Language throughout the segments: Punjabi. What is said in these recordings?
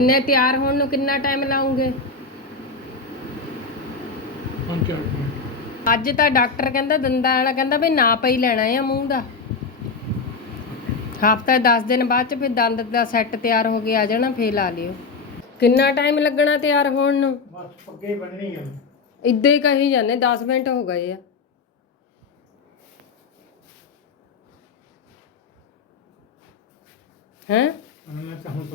ਕਿੰਨੇ ਤਿਆਰ ਹੋਣ ਨੂੰ ਕਿੰਨਾ ਟਾਈਮ ਲਾਉਂਗੇ ਅੱਜ ਤਾਂ ਡਾਕਟਰ ਕਹਿੰਦਾ ਦੰਦਾਂ ਵਾਲਾ ਕਹਿੰਦਾ ਵੀ ਨਾ ਪਈ ਲੈਣਾ ਆ ਮੂੰਹ ਦਾ। ਹਫਤਾ 10 ਦਿਨ ਬਾਅਦ ਚ ਫਿਰ ਦੰਦ ਦਾ ਸੈੱਟ ਤਿਆਰ ਹੋ ਕੇ ਆ ਜਾਣਾ ਫੇਰ ਲਾ ਲਿਓ। ਕਿੰਨਾ ਟਾਈਮ ਲੱਗਣਾ ਤਿਆਰ ਹੋਣ ਨੂੰ? ਬਸ ਪੱਗੇ ਬੰਨਣੀ ਆ। ਇੱਦਾਂ ਹੀ ਕਹੀ ਜਾਂਦੇ 10 ਮਿੰਟ ਹੋ ਗਏ ਆ। ਹੈਂ? ਮੈਂ ਤਾਂ ਹੁਣ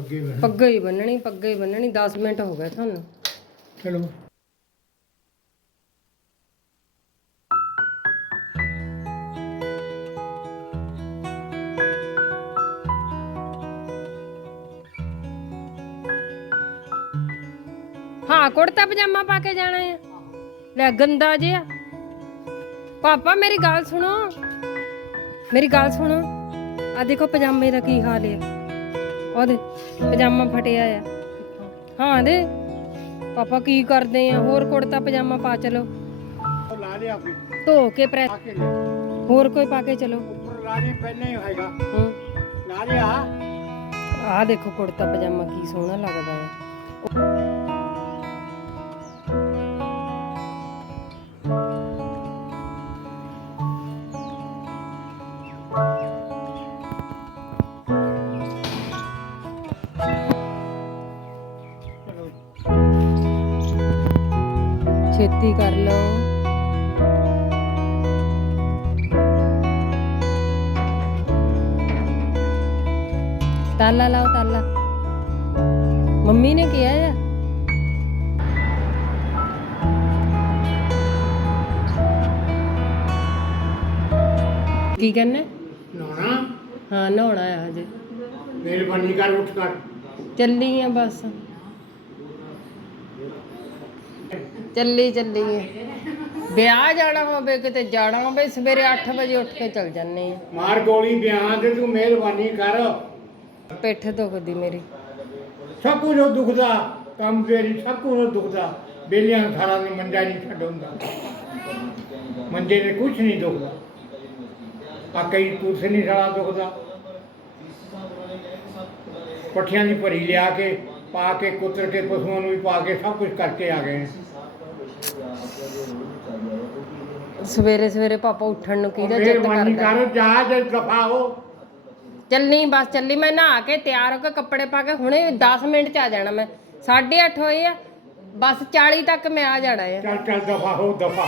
ਪੱਗੇ ਹੀ ਬੰਨਣੀ ਪੱਗਾ ਹੀ ਬੰਨਣੀ 10 ਮਿੰਟ ਹੋ ਗਏ ਤੁਹਾਨੂੰ। ਚਲੋ। ਹਾਂ ਕੁੜਤਾ ਪਜਾਮਾ ਪਾ ਕੇ ਜਾਣਾ ਆ। ਲੈ ਗੰਦਾ ਜਿਹਾ। ਪਾਪਾ ਮੇਰੀ ਗੱਲ ਸੁਣੋ। ਮੇਰੀ ਗੱਲ ਸੁਣੋ। ਆ ਦੇਖੋ ਪਜਾਮੇ ਦਾ ਕੀ ਹਾਲ ਹੈ ਉਹਦੇ ਪਜਾਮਾ ਫਟਿਆ ਆ। ਹਾਂ ਦੇ, ਪਾਪਾ ਕੀ ਕਰਦੇ ਆ? ਹੋਰ ਕੁੜਤਾ ਪਜਾਮਾ ਪਾ ਚਲੋ। ਉਹ ਲਾ ਲਿਆ ਫਿਰ ਧੋ ਕੇ ਪ੍ਰੈਸ ਆ ਕੇ ਲੈ ਹੋਰ ਕੋਈ ਪਾ ਕੇ ਚਲੋ। ਉੱਪਰ ਲਾ ਲਈ ਪਹਿਲਾਂ ਹੀ। ਹੋਏਗਾ ਹੂੰ ਲਾ ਲਿਆ ਆ ਦੇਖੋ ਕੁੜਤਾ ਪਜਾਮਾ ਕੀ ਸੋਹਣਾ ਲੱਗਦਾ ਹੈ ਛੇਤੀ ਕਰ ਲਓ। ਤਾਲਾ ਲਾਓ ਤਾਲਾ। ਮੰਮੀ ਨੇ ਕਿਹਾ ਆ? ਕੀ ਕਰਨਾ ਨਹਾਉਣਾ? ਹਾਂ ਨਹਾਉਣਾ ਆ ਹਜੇ। ਮਿਹਰਬਾਨੀ ਕਰ ਉੱਠ ਕਰ। ਚੱਲੀ ਆ ਬਸ। ਚੱਲੀ ਚੱਲੀ ਆ ਵਿਆਹ ਜਾਣਾ ਹੋਵੇ ਕਿਤੇ ਜਾਣਾ ਹੋਵੇ ਸਵੇਰੇ 8 ਵਜੇ ਉੱਠ ਕੇ ਚੱਲ ਜਾਂਦੇ ਆ। ਮਾਰ ਗੋਲੀ ਬਿਆਨ ਤੇ ਤੂੰ ਮਿਹਰਬਾਨੀ ਕਰ। ਪਿੱਠ ਦੁਖਦੀ ਮੇਰੀ। ਸਭ ਕੁਝ ਉਹ ਦੁਖਦਾ ਕੰਮ ਤੇਰੀ ਸਭ ਕੁਝ ਉਹ ਦੁਖਦਾ। ਬੇਲੀਆਂ ਸਾਰਾ ਨੂੰ ਮੰਜਾ ਨਹੀਂ ਛੱਡਉਂਦਾ ਮੰਜੇ ਨੇ ਕੁਝ ਨਹੀਂ ਦੁਖਦਾ। ਆ ਕਈ ਕੁਛ ਨਹੀਂ ਸਾਰਾ ਦੁਖਦਾ। ਪੱਠਿਆਂ ਦੀ ਭਰੀ ਲਿਆ ਕੇ ਪਾ ਕੇ ਕੁੱਤਰ ਕੇ ਪਸ਼ੂਆਂ ਨੂੰ ਵੀ ਪਾ ਕੇ ਸਭ ਕੁਝ ਕਰਕੇ ਆ ਗਏ ਸਵੇਰੇ ਸਵੇਰੇ ਪਾਪਾ ਉੱਠਣ ਨੂੰ ਕਿਹਦਾ ਜਿੱਦ ਮਿਹਰਬਾਨੀ ਕਰਦਾ? ਕਰ ਜਾ ਬਸ ਚੱਲੀ ਮੈਂ ਨਹਾ ਕੇ ਤਿਆਰ ਹੋ ਕੇ ਕੱਪੜੇ ਪਾ ਕੇ ਹੁਣੇ 10 ਮਿੰਟ ਚ ਆ ਜਾਣਾ ਮੈਂ। 8:30 ਹੋਏ ਆ ਬਸ 40 ਤੱਕ ਮੈਂ ਆ ਜਾਣਾ ਆ। ਚੱਲ ਚੱਲ ਦਫਾ ਹੋ ਦਫਾ।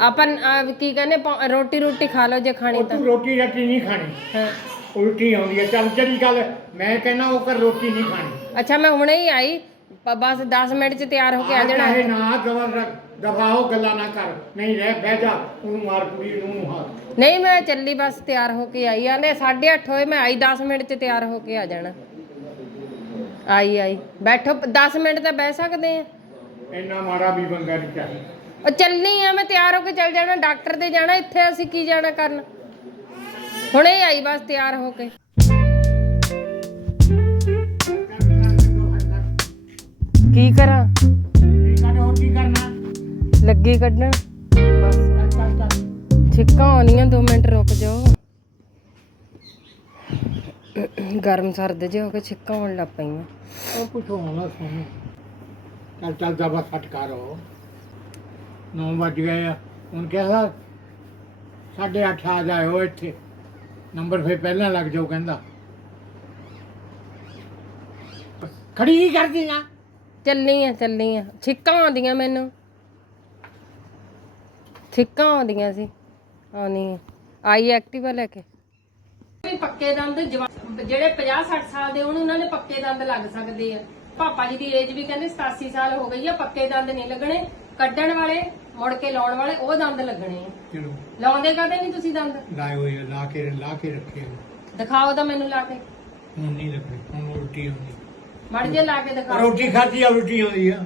ਆਪਾਂ ਅਹ, ਕੀ ਕਹਿੰਦੇ ਪਾ- ਰੋਟੀ ਰੋਟੀ ਖਾ ਲਓ ਜੇ ਖਾਣੀ ਉਹ ਤਾਂ ਤੂੰ। ਰੋਟੀ ਰੱਟੀ ਨਹੀਂ ਖਾਣੀ? ਹਾਂ। ਉਲਟੀ ਆਉਂਦੀ ਹੈ ਚੱਲ ਜਿਹੜੀ ਗੱਲ ਮੈਂ ਕਹਿੰਦਾ ਉਹ ਕਰ ਰੋਟੀ ਨਹੀਂ ਖਾਣੀ। ਅੱਛਾ ਮੈਂ ਹੁਣੇ ਹੀ ਆਈ। ਬ- ਬਸ 10 ਮਿੰਟ ਚ ਤਿਆਰ ਹੋ ਕੇ ਆ ਜਾਣਾ। ਚਾਹੇ ਨਾ ਦਵਾ ਦਬਾਓ ਗੱਲਾਂ ਨਾ ਕਰ। ਨਹੀਂ ਰਹਿ ਬਹਿ ਜਾ ਉਹਨੂੰ ਮਾਰ ਕੁੜੀ ਨੂੰ ਨੂੰ ਹੱਥ ਨਹੀਂ ਮੈਂ ਚੱਲੀ ਬਸ ਤਿਆਰ ਹੋ ਕੇ ਆਈ। ਆਲੇ 8:30 ਹੋਏ ਮੈਂ ਆਈ 10 ਮਿੰਟ ਚ ਤਿਆਰ ਹੋ ਕੇ ਆ ਜਾਣਾ। ਆਈ ਆਈ। ਬੈਠੋ 10 ਮਿੰਟ ਤਾਂ ਬਹਿ ਸਕਦੇ ਆ। ਇੰਨਾ ਮਾਰਾ ਵੀ ਬੰਗਾ ਨਹੀਂ ਚਾਹੀਦਾ ਉਹ ਚੱਲਣੀ ਆ ਮੈਂ ਤਿਆਰ ਹੋ ਕੇ ਚੱਲ ਜਾਣਾ। ਡਾਕਟਰ ਦੇ ਜਾਣਾ ਇੱਥੇ ਅਸੀਂ ਕੀ ਜਾਣਾ ਕਰਨ? ਹੁਣੇ ਆਈ ਬਸ ਤਿਆਰ ਹੋ ਕੇ। ਕੀ ਕਰਾਂ? ਕੀ ਕਰ ਹੋਰ ਕੀ ਕਰਨਾ? ਲੱਗੀ ਕੱਢਣ। ਬਸ ਚੱਲ ਚੱਲ ਚੱਲ ਛਿੱਕਾਂ ਆਉਣੀਆਂ 2 ਮਿੰਟ ਰੁਕ ਜਾਓ। ਗਰਮ ਸਰਦ ਜੇ ਹੋ ਕੇ ਛਿੱਕਾਂ ਆਉਣ ਲੱਗ ਪਈਆਂ। ਉਹ ਕੁਛ ਹੋਣਾ ਸੋਨੂੰ ਚੱਲ ਚੱਲ ਦਬਾ ਸੱਟ ਕਰੋ 9 ਵੱਜ ਗਏ ਆ। ਹੁਣ ਕਿਹਾ ਸਾਢੇ ਅੱਠ ਆ ਜਾਇਓ ਇੱਥੇ। ਨੰਬਰ ਫੇ ਪਹਿਲਾਂ ਲੱਗ ਜਾਓ ਕਹਿੰਦਾ। ਖੜੀ ਕੀ ਕਰਦੀ ਆ? ਚੱਲੀ ਆ ਚੱਲੀ ਆ। ਛਿੱਕਾਂ ਆਉਂਦੀਆਂ ਮੈਨੂੰ। ਛਿੱਕਾਂ ਆਉਂਦੀਆਂ ਸੀ। ਆਉਣੀ। ਆਈ ਐਕਟਿਵਾ ਲੈ ਕੇ। ਪੱਕੇ ਦੰਦ ਜਿਹੜੇ 50 60 ਸਾਲ ਦੇ ਹੋਣ ਉਹਨਾਂ ਨੇ ਪੱਕੇ ਦੰਦ ਲੱਗ ਸਕਦੇ ਆ। ਪਾਪਾ ਜੀ ਦੀ ਏਜ ਵੀ ਕਹਿੰਦੇ 87 ਸਾਲ ਹੋ ਗਈ ਆ ਪੱਕੇ ਦੰਦ ਨਹੀਂ ਲੱਗਣੇ। ਕੱਢਣ ਵਾਲੇ ਮੁੜ ਕੇ ਲਾਉਣ ਵਾਲੇ ਉਹ ਦੰਦ ਲੱਗਣੇ ਆ। ਲਾਉਂਦੇ ਕਦੇ ਨਹੀਂ ਤੁਸੀਂ ਦੰਦ? ਲਾਏ ਹੋਏ ਆ, ਲਾ ਕੇ ਲਾ ਕੇ ਰੱਖੇ ਆ। ਦਿਖਾਓ ਤਾਂ ਮੈਨੂੰ ਲਾ ਕੇ। ਹੁਣ ਨਹੀਂ ਲੱਗਣੀ ਹੁਣ ਉਲਟੀ ਆਉਂਦੀ। ਮੜ ਜੇ ਲਾ ਕੇ ਦਿਖਾਓ ਰੋਟੀ ਖਾਧੀ ਆ ਉਲਟੀ ਆਉਂਦੀ ਆ।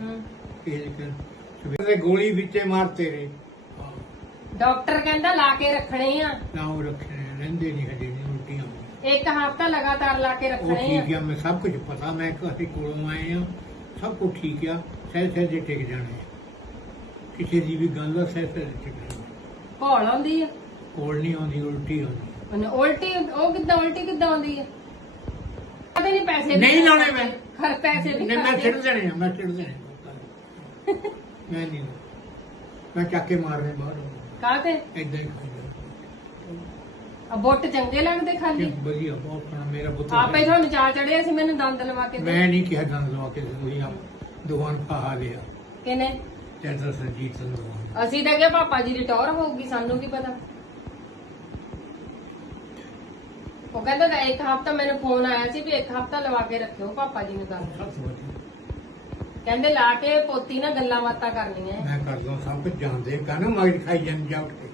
ਹੂੰ। ਇਹ ਕਰ ਗੋਲੀ ਵਿੱਚੇ ਮਾਰਤੇ ਰਹੇ ਡਾਕਟਰ ਕਹਿੰਦਾ ਲਾ ਕੇ ਰੱਖਣੇ ਆ। ਨਾ ਉਹ ਰੱਖੇ ਨੇ, ਰਹਿੰਦੇ ਨਹੀਂ ਹਜੇ ਨਹੀਂ ਆਉਂਦੀ ਇੱਕ ਹਫ਼ਤਾ ਲਗਾਤਾਰ ਲਾ ਕੇ ਉਹ ਰੱਖਣੇ ਆ। ਠੀਕ ਆ ਮੈਂ ਸਭ ਕੁਝ ਪਤਾ ਮੈਂ ਅਸੀਂ ਕੋਲੋਂ ਆਏ ਆ ਸਭ ਕੁਝ ਠੀਕ ਆ ਸਹਿ ਸਹਿ ਦੇ ਟਿਕ ਜਾਣੇ ਆ। ਕਿਸੇ ਦੀ ਵੀ ਗੱਲ ਆ ਸਹਿ ਸਹਿ ਦੇ ਟਿਕ ਜਾਣੇ ਘੋਲ ਆਉਂਦੀ ਆ? ਕੋਲ ਨਹੀਂ ਆਉਂਦੀ ਉਲਟੀ ਆਉਂਦੀ ਉਹਨੇ ਉਲਟੀ ਉਹ ਕਿੱਦਾਂ ਉਲਟੀ ਕਿੱਦਾਂ ਆਉਂਦੀ ਆ? ਕੋਈ ਨਹੀਂ ਪੈਸੇ ਨਹੀਂ ਲਾਉਣੇ ਮੈਂ। ਹਰ ਪੈਸੇ ਵੀ ਨਹੀਂ ਮੈਂ। ਛੱਡ ਦੇਣੇ ਆ ਮੈਂ ਦੇਣੇ ਆ। ਮੈਂ ਨਹੀਂ ਮੈਂ ਚੱਕ ਕੇ ਮਾਰਨੇ ਬਾਹਰ। ਕਾਹਤੇ? ਏਦਾਂ ਹੀ ਆ। ਬੁੱਟ ਚੰਗੇ ਲੱਗਦੇ ਕਿ ਖਾਲੀ ਵਧੀਆ ਬਹੁਤ ਸੋਹਣਾ ਮੇਰਾ ਪੁੱਤ ਆਪੇ ਤੁਹਾਨੂੰ ਚਾਹ ਚੜਿਆ ਸੀ ਮੈਨੂੰ ਦੰਦ ਲਵਾ ਕੇ ਦੇ ਮੈਂ ਨਹੀਂ ਕਿਹਾ ਦੰਦ ਲਵਾ ਕੇ ਤੁਸੀਂ ਆਪ ਦੁਕਾਨ ਪਾ ਲਿਆ ਕਿਨੇ ਤਾਂ ਸੰਜੀਤ ਸਿੰਘ ਅਸੀਂ ਤਾਂ ਕਿਹਾ ਪਾਪਾ ਜੀ ਦੀ ਟੌਰ ਹੋਊਗੀ ਸਾਨੂੰ ਕੀ ਪਤਾ। ਉਹ ਕਹਿੰਦਾ ਤਾਂ ਇੱਕ ਹਫਤਾ ਮੈਨੂੰ ਫੋਨ ਆਇਆ ਸੀ ਵੀ ਇੱਕ ਹਫਤਾ ਲਵਾ ਕੇ ਰੱਖਿਓ ਪਾਪਾ ਜੀ ਨੂੰ ਵਧੀਆ ਕਹਿੰਦੇ ਲਾ ਕੇ ਪੋਤੀ ਨਾਲ ਗੱਲਾਂ ਬਾਤਾਂ ਕਰਨੀਆਂ। ਮੈਂ ਕਰਦਾ ਸਭ ਕੁਝ ਜਾਣਦੇ ਕਾਹਨੂੰ ਮਗਰ ਖਾਈ ਜਾਂਦੇ ਜਾ ਉੱਠ ਕੇ।